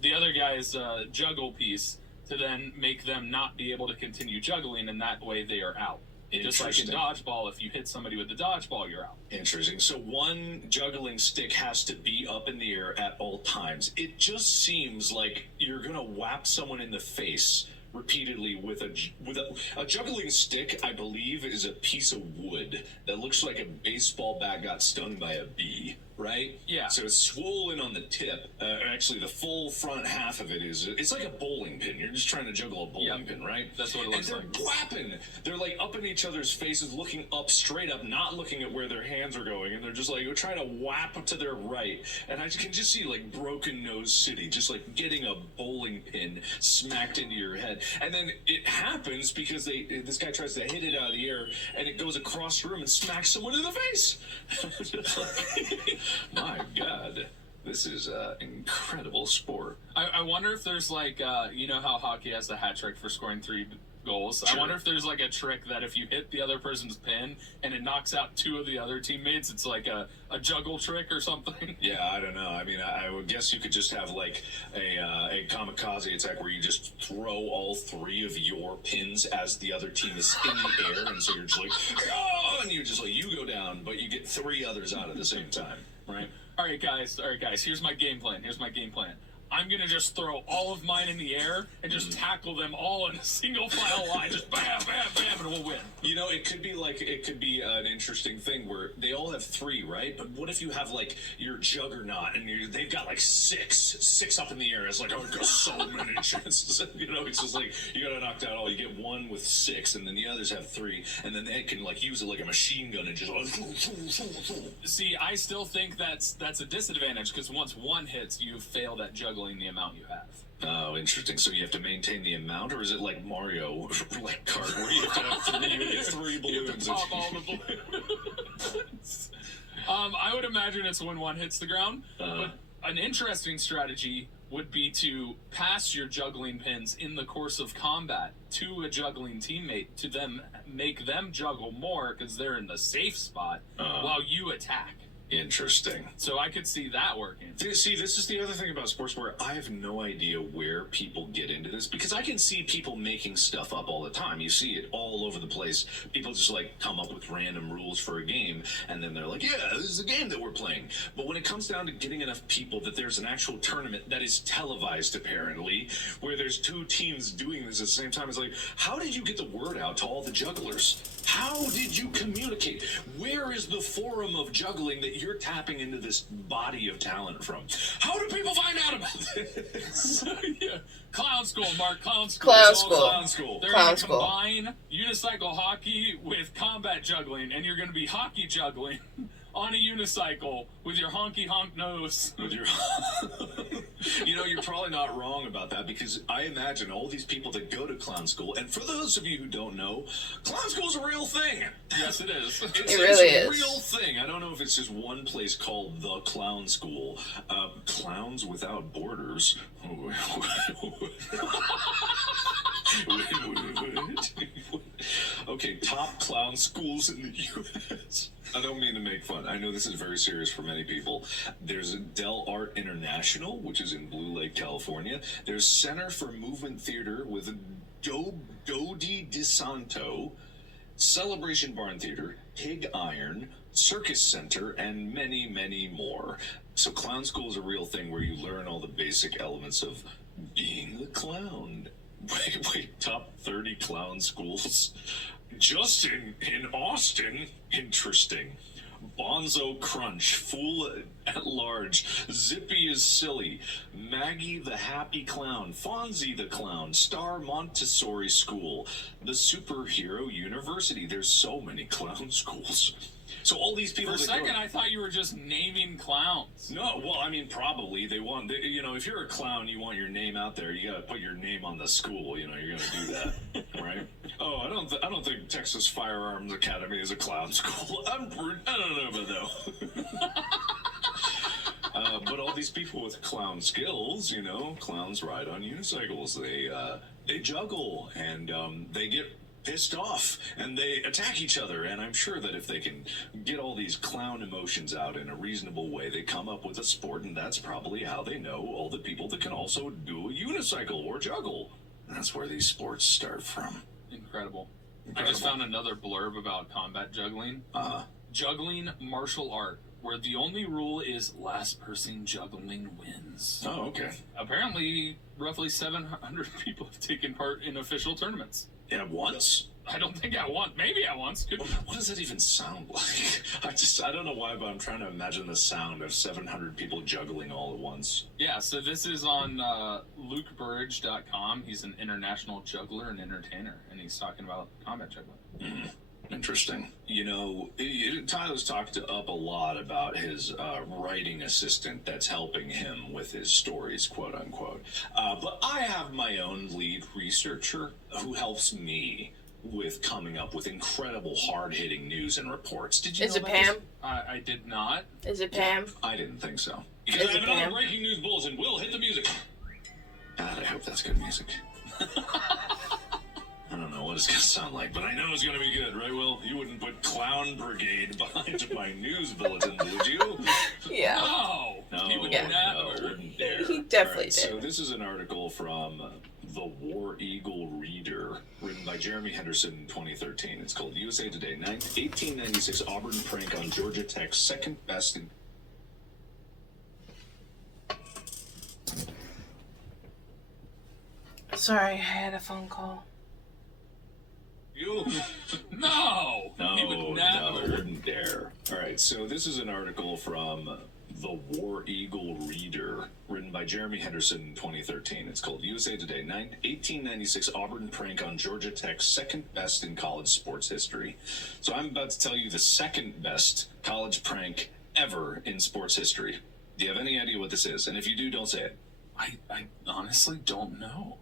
the other guy's juggle piece to then make them not be able to continue juggling, and that way they are out. Just like in dodgeball, if you hit somebody with the dodgeball, you're out. Interesting. So one juggling stick has to be up in the air at all times. It just seems like you're going to whap someone in the face repeatedly with a juggling stick. I believe is a piece of wood that looks like a baseball bat got stung by a bee, right? Yeah. So it's swollen on the tip. Actually, the full front half of it it's like a bowling pin. You're just trying to juggle a bowling pin, right? That's what it looks like. And they're whapping. They're like up in each other's faces, looking up, straight up, not looking at where their hands are going, and they're just like trying to whap up to their right. And I can just see like Broken Nose City, just like getting a bowling pin smacked into your head. And then it happens because this guy tries to hit it out of the air, and it goes across the room and smacks someone in the face. My God, this is an incredible sport. I wonder if there's like, you know how hockey has the hat trick for scoring 3 goals? Sure. I wonder if there's like a trick that if you hit the other person's pin and it knocks out 2 of the other teammates, it's like a juggle trick or something. Yeah, I don't know. I mean, I would guess you could just have like a kamikaze attack where you just throw all 3 of your pins as the other team is in the air, and so you're just like, oh, and you go down, but you get 3 others out at the same time, right? All right, guys. Here's my game plan. I'm going to just throw all of mine in the air and just tackle them all in a single file line. Just bam, bam, bam, and we'll win. You know, it could be an interesting thing where they all have 3, right? But what if you have like your juggernaut and they've got like 6 up in the air? It's like, oh, there's so many chances. It's just like you got to knock out all. You get 1 with 6, and then the others have 3, and then they can like use it like a machine gun and just. See, I still think that's a disadvantage because once 1 hits, you've failed at juggling the amount you have. Oh, interesting. So you have to maintain the amount, or is it like Mario like kart where you have to have 3 balloons? You have to pop all the balloons. I would imagine it's when 1 hits the ground. But an interesting strategy would be to pass your juggling pins in the course of combat to a juggling teammate to then make them juggle more because they're in the safe spot while you attack. Interesting. So I could see that working. See, this is the other thing about sports where I have no idea where people get into this, because I can see people making stuff up all the time. You see it all over the place. People just like come up with random rules for a game, and then they're like, yeah, this is a game that we're playing. But when it comes down to getting enough people that there's an actual tournament that is televised, apparently, where there's two teams doing this at the same time, it's like, how did you get the word out to all the jugglers? How did you communicate? Where is the forum of juggling that you're tapping into this body of talent from? How do people find out about this? Yeah. Clown school, Mark. Clown school. Clown It's all school. Clown school. They're Clown going to school. combine unicycle hockey with combat juggling, and you're going to be hockey juggling on a unicycle with your honky honk nose. With your, you know, you're probably not wrong about that, because I imagine all these people that go to clown school, and for those of you who don't know, clown school is a real thing. Yes, it is. It's really a is. real thing. I don't know if it's just one place called the Clown School. Clowns Without Borders. Okay, top clown schools in the U.S. I don't mean to make fun. I know this is very serious for many people. There's Del Art International, which is in Blue Lake, California. There's Center for Movement Theater with Dodi DeSanto, Celebration Barn Theater, Pig Iron, Circus Center, and many, many more. So clown school is a real thing where you learn all the basic elements of being a clown. Wait, top 30 clown schools. Just in Austin. Interesting. Bonzo Crunch, Fool at Large, Zippy is Silly, Maggie the Happy Clown, Fonzie the Clown, Star Montessori School, the Superhero University. There's so many clown schools. So all these people. For a second, I thought you were just naming clowns. No, well, I mean, probably they want. You know, if you're a clown, you want your name out there. You got to put your name on the school. You know, you're gonna do that, right? Oh, I don't think Texas Firearms Academy is a clown school. I don't know about that. But all these people with clown skills, you know, clowns ride on unicycles. They juggle, and they get pissed off, and they attack each other. And I'm sure that if they can get all these clown emotions out in a reasonable way, they come up with a sport, and that's probably how they know all the people that can also do a unicycle or juggle. And that's where these sports start from. Incredible. I just found another blurb about combat juggling. Juggling martial art, where the only rule is last person juggling wins. Oh, okay. Apparently, roughly 700 people have taken part in official tournaments. At once? I don't think at once. Maybe at once. What does that even sound like? I don't know why, but I'm trying to imagine the sound of 700 people juggling all at once. Yeah, so this is on lukeburridge.com. He's an international juggler and entertainer, and he's talking about combat juggling. Mm-hmm. Interesting. You know, Tyler's talked up a lot about his writing assistant that's helping him with his stories, quote unquote. But I have my own lead researcher who helps me with coming up with incredible hard-hitting news and reports. Did you know Is it about Pam? this? I did not. Is it Pam? I didn't think so. Is it Pam? Breaking news bulletin. Will, hit the music. God, I hope that's good music. I don't know what it's going to sound like, but I know it's going to be good, right, Will? You wouldn't put Clown Brigade behind my news bulletin, would you? Yeah. No, he would never. No, wouldn't dare. He definitely did. So this is an article from the War Eagle Reader, written by Jeremy Henderson in 2013. It's called USA Today, 1896 Auburn prank on Georgia Tech's second best in... Sorry, I had a phone call. You? No, he would never. Wouldn't dare. All right, so this is an article from the War Eagle Reader, written by Jeremy Henderson in 2013. It's called USA Today, 1896 Auburn prank on Georgia Tech's second best in college sports history. So I'm about to tell you the second best college prank ever in sports history. Do you have any idea what this is? And if you do, don't say it. I honestly don't know.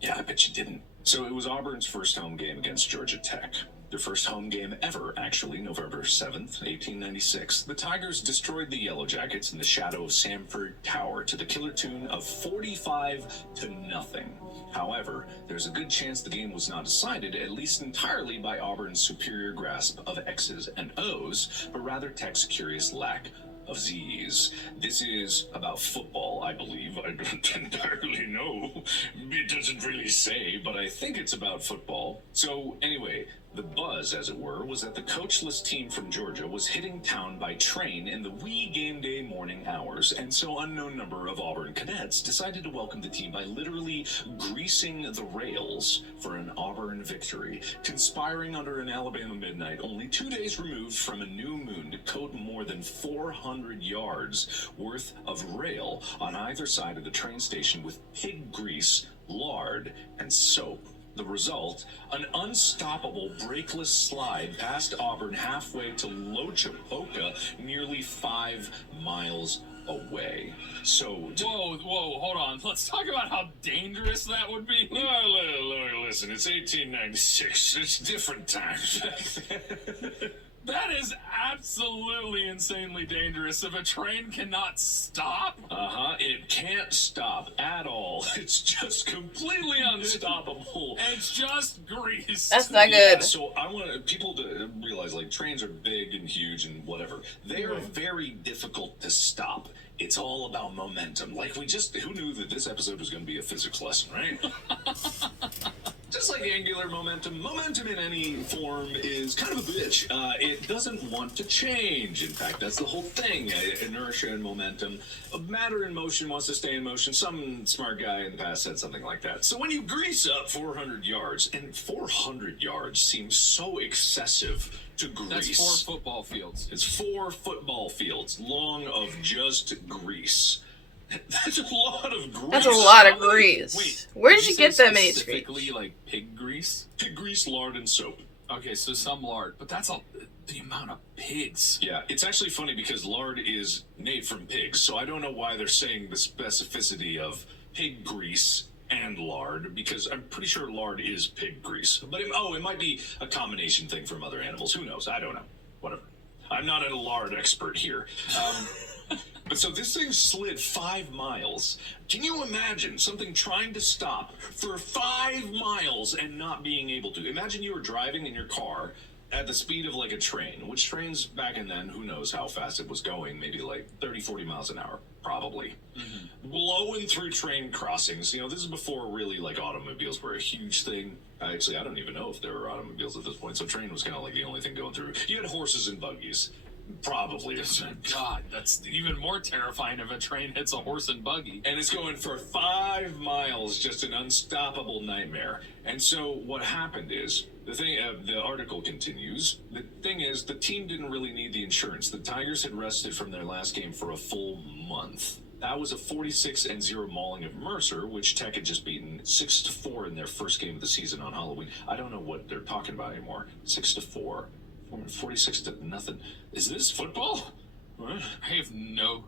Yeah, I bet you didn't. So it was Auburn's first home game against Georgia Tech. Their first home game ever, actually, November 7th, 1896. The Tigers destroyed the Yellow Jackets in the shadow of Sanford Tower to the killer tune of 45-0. However, there's a good chance the game was not decided, at least entirely by Auburn's superior grasp of X's and O's, but rather Tech's curious lack of Z's. This is about football, I believe. I don't entirely know. It doesn't really say, but I think it's about football. So anyway, the buzz, as it were, was that the coachless team from Georgia was hitting town by train in the wee game day morning hours, and so unknown number of Auburn cadets decided to welcome the team by literally greasing the rails for an Auburn victory, conspiring under an Alabama midnight only 2 days removed from a new moon to coat more than 400 yards worth of rail on either side of the train station with pig grease, lard, and soap. The result, an unstoppable brakeless slide past Auburn halfway to Lochapoka, nearly 5 miles away. So... Whoa, hold on. Let's talk about how dangerous that would be. Listen, it's 1896. It's different times back then. That is absolutely insanely dangerous if a train cannot stop. It can't stop at all. It's just completely unstoppable. It's just grease. That's not good. So I want people to realize, like, trains are big and huge and whatever. They are very difficult to stop. It's all about momentum. Like, who knew that this episode was going to be a physics lesson, right? Just like angular momentum, momentum in any form is kind of a bitch. It doesn't want to change. In fact, that's the whole thing. Inertia and momentum. Matter in motion wants to stay in motion. Some smart guy in the past said something like that. So when you grease up 400 yards, and 400 yards seems so excessive to grease. That's 4 football fields. It's 4 football fields long of just grease. That's a lot of grease. That's a lot of grease. Wait, where did you get that many grease? Specifically, like pig grease? Pig grease, lard, and soap. Okay, so some lard, but that's the amount of pigs. Yeah, it's actually funny because lard is made from pigs, so I don't know why they're saying the specificity of pig grease and lard, because I'm pretty sure lard is pig grease. But it might be a combination thing from other animals. Who knows? I don't know. Whatever. I'm not a lard expert here. But so this thing slid 5 miles. Can you imagine something trying to stop for 5 miles and not being able to? Imagine you were driving in your car at the speed of like a train, which trains back in then, who knows how fast it was going, maybe like 30, 40 miles an hour, probably. Blowing through train crossings. You know, this is before really like automobiles were a huge thing. Actually, I don't even know if there were automobiles at this point, so train was kind of like the only thing going through. You had horses and buggies. Probably. God, that's even more terrifying if a train hits a horse and buggy. And it's going for 5 miles, just an unstoppable nightmare. And so what happened is, the article continues, the thing is, the team didn't really need the insurance. The Tigers had rested from their last game for a full month. That was a 46-0 mauling of Mercer, which Tech had just beaten 6-4 in their first game of the season on Halloween. I don't know what they're talking about anymore. 6-4. 46-0. Is this football? What? I have no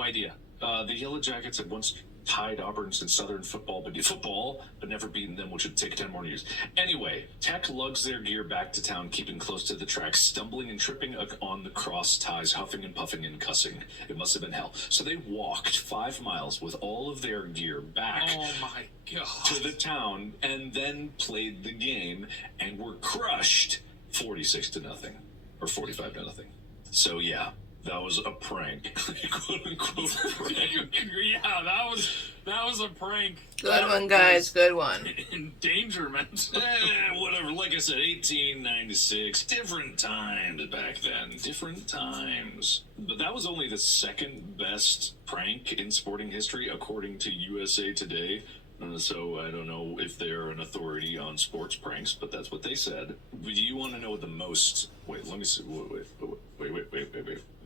idea. The Yellow Jackets had once tied Auburn in Southern football, but never beaten them, which would take 10 more years. Anyway, Tech lugs their gear back to town, keeping close to the tracks, stumbling and tripping on the cross ties, huffing and puffing and cussing. It must have been hell. So they walked 5 miles with all of their gear back to the town, and then played the game, and were crushed 46-0 or 45-0. So yeah. That was a prank. Quote unquote prank. Yeah, that was a prank. Good one, guys. Good one. Endangerment. Whatever. Like I said, 1896. Different times back then. Different times. But that was only the second best prank in sporting history, according to USA Today. So I don't know if they're an authority on sports pranks, but that's what they said. Do you want to know what the most... Wait, let me see. Wait.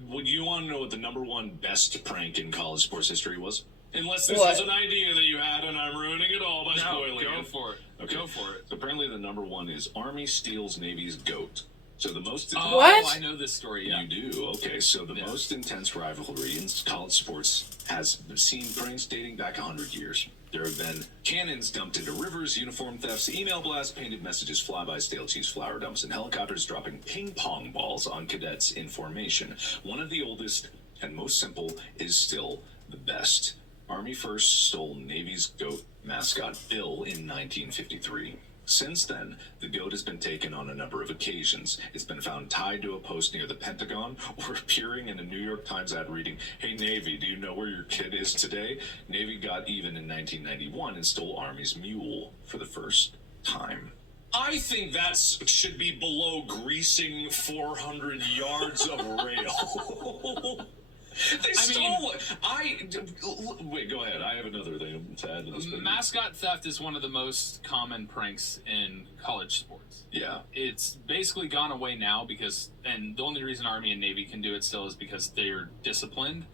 Would you want to know what the number one best prank in college sports history was? Unless this was an idea that you had and I'm ruining it all by spoiling it. Go for it. Okay. Go for it. So apparently the number one is Army steals Navy's goat. So the most... What? I know this story, yeah. You do? Okay, so the most intense rivalry in college sports has seen pranks dating back 100 years. There have been cannons dumped into rivers, uniform thefts, email blasts, painted messages, flybys, stale cheese, flower dumps, and helicopters dropping ping pong balls on cadets in formation. One of the oldest and most simple is still the best. Army first stole Navy's goat mascot Bill in 1953. Since then, the goat has been taken on a number of occasions. It's been found tied to a post near the Pentagon or appearing in a New York Times ad reading, "Hey Navy, do you know where your kid is today?" Navy got even in 1991 and stole Army's mule for the first time. I think that should be below greasing 400 yards of rail. They stole it. Wait, go ahead. I have another thing to add to this. Mascot theft is one of the most common pranks in college sports. Yeah. It's basically gone away now and the only reason Army and Navy can do it still is because they're disciplined.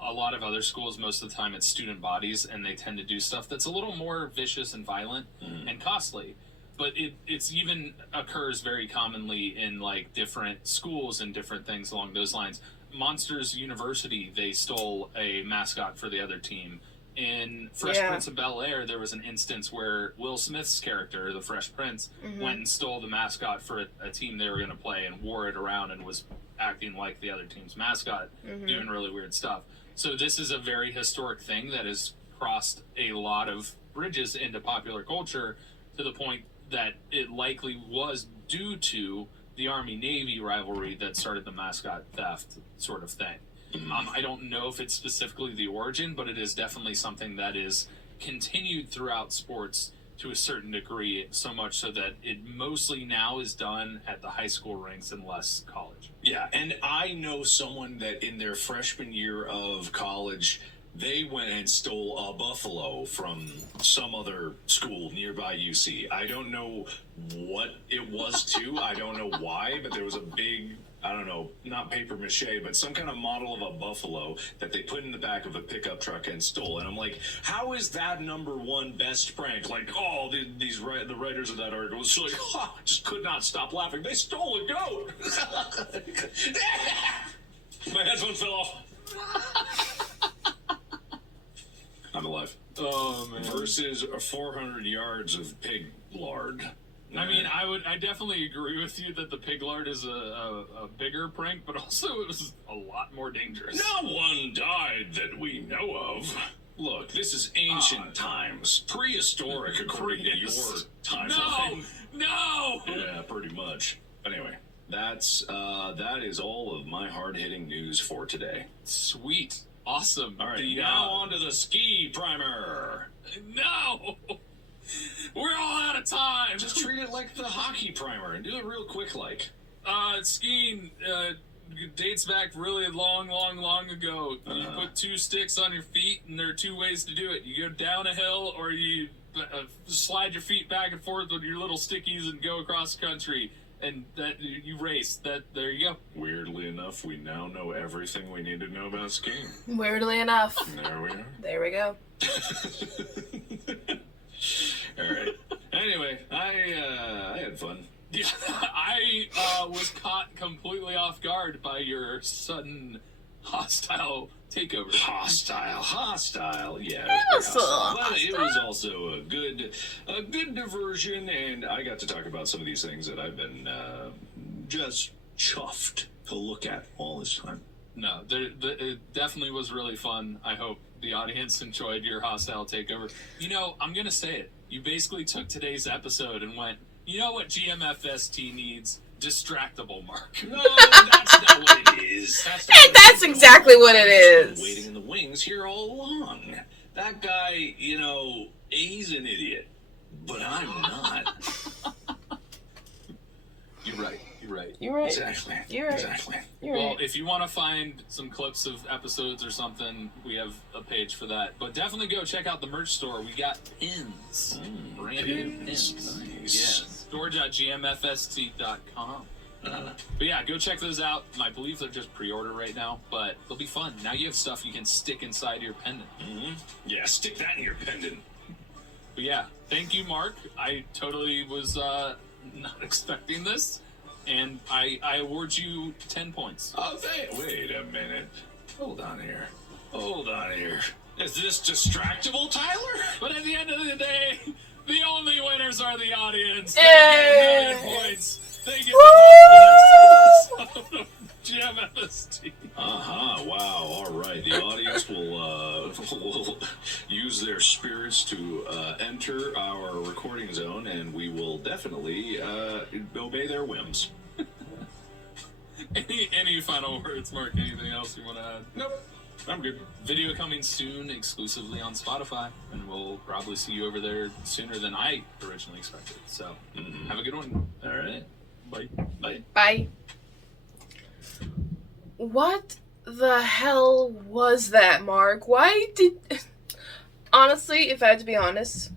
A lot of other schools, most of the time, it's student bodies, and they tend to do stuff that's a little more vicious and violent and costly. But it's even occurs very commonly in, like, different schools and different things along those lines. Monsters University, they stole a mascot for the other team. In Fresh Prince of Bel-Air, there was an instance where Will Smith's character, the Fresh Prince, went and stole the mascot for a team they were going to play and wore it around and was acting like the other team's mascot, doing really weird stuff. So this is a very historic thing that has crossed a lot of bridges into popular culture to the point that it likely was due to the Army-Navy rivalry that started the mascot theft sort of thing. I don't know if it's specifically the origin, but it is definitely something that is continued throughout sports to a certain degree, so much so that it mostly now is done at the high school ranks and less college. Yeah, and I know someone that in their freshman year of college, they went and stole a buffalo from some other school nearby UC. I don't know what it was to. I don't know why, but there was a big, I don't know, not paper mache, but some kind of model of a buffalo that they put in the back of a pickup truck and stole. And I'm like, how is that number one best prank? Like, the writers of that article was like, just could not stop laughing. They stole a goat. My headphone fell off. I'm alive. Oh, man. Versus 400 yards of pig lard. I mean, I definitely agree with you that the pig lard is a bigger prank, but also it was a lot more dangerous. No one died that we know of. Look, this is ancient times. Prehistoric, according to your timeline. No! Yeah, pretty much. Anyway, that is all of my hard-hitting news for today. Sweet. Awesome. All right, now on to the ski primer. No! We're all out of time. Just treat it like the hockey primer and do it real quick like. Skiing dates back really long ago. You put two sticks on your feet, and there are two ways to do it. You go down a hill, or you slide your feet back and forth with your little stickies and go across the country. And that you race. There you go. Weirdly enough, we now know everything we need to know about skiing. Weirdly enough. There we are. There we go. All right. Anyway, I had fun. Yeah, I was caught completely off guard by your sudden hostile takeover. Hostile. Yeah. Hostile. But it was also a good diversion, and I got to talk about some of these things that I've been just chuffed to look at all this time. No, it definitely was really fun. I hope the audience enjoyed your hostile takeover. You know, I'm going to say it. You basically took today's episode and went, you know what GMFST needs? Distractable, Mark. No, that's not what it is. That's exactly what it is. Waiting in the wings here all along. That guy, he's an idiot. But I'm not. You're right. Exactly. You're right. Exactly. Well, if you want to find some clips of episodes or something, we have a page for that. But definitely go check out the merch store. We got pins. Brand new pins. Nice. Yeah. Store.gmfst.com. But yeah, go check those out. I believe they're just pre-order right now, but they'll be fun. Now you have stuff you can stick inside your pendant. Yeah, stick that in your pendant. But yeah, thank you, Mark. I totally was not expecting this. And I award you 10 points. Oh, wait a minute. Hold on here. Is this distractible, Tyler? But at the end of the day, the only winners are the audience. They Yay! get 9 points. They get to host the next episode of Gem MST. Wow. All right. The audience will use their spirits to enter our recording zone, and we will definitely obey their whims. Any final words, Mark? Anything else you want to add? Nope. I'm good. Video coming soon exclusively on Spotify, and we'll probably see you over there sooner than I originally expected. So, have a good one. All right. Bye. Bye. Bye. What the hell was that, Mark? Why did... Honestly, if I had to be honest,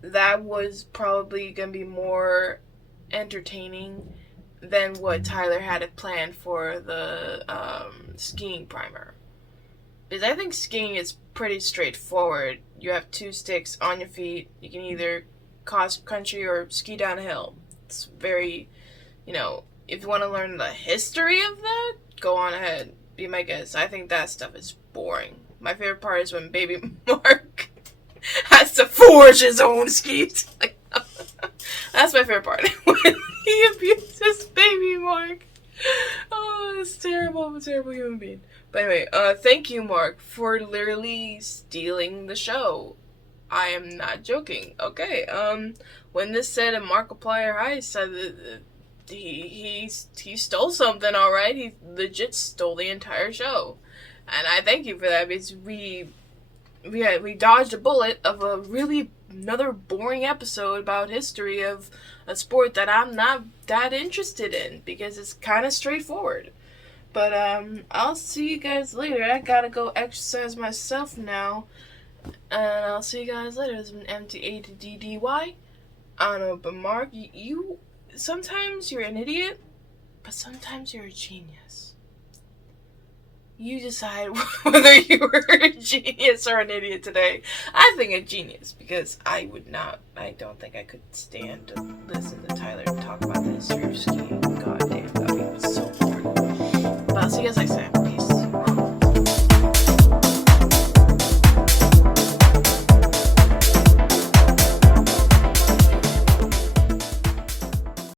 that was probably going to be more entertaining than what Tyler had it planned for the skiing primer. Because I think skiing is pretty straightforward. You have 2 sticks on your feet. You can either cross country or ski down a hill. It's very, if you want to learn the history of that, go on ahead. Be my guest. I think that stuff is boring. My favorite part is when baby Mark has to forge his own skis. That's my favorite part. When he abuses baby Mark. Oh, it's terrible. I'm a terrible human being. But anyway, thank you, Mark, for literally stealing the show. I am not joking. Okay, when this said a Markiplier heist, said he stole something, alright? He legit stole the entire show. And I thank you for that, because we dodged a bullet of another boring episode about history of a sport that I'm not that interested in, because it's kind of straightforward. But I'll see you guys later. I gotta go exercise myself now. And I'll see you guys later. This has been M.A.D.D.Y. I don't know, but Mark, you sometimes you're an idiot, but sometimes you're a genius. You decide whether you were a genius or an idiot today. I think a genius, because I don't think I could stand to listen to Tyler talk about the history of skiing. God damn, that would be so boring. But I'll see you guys next time.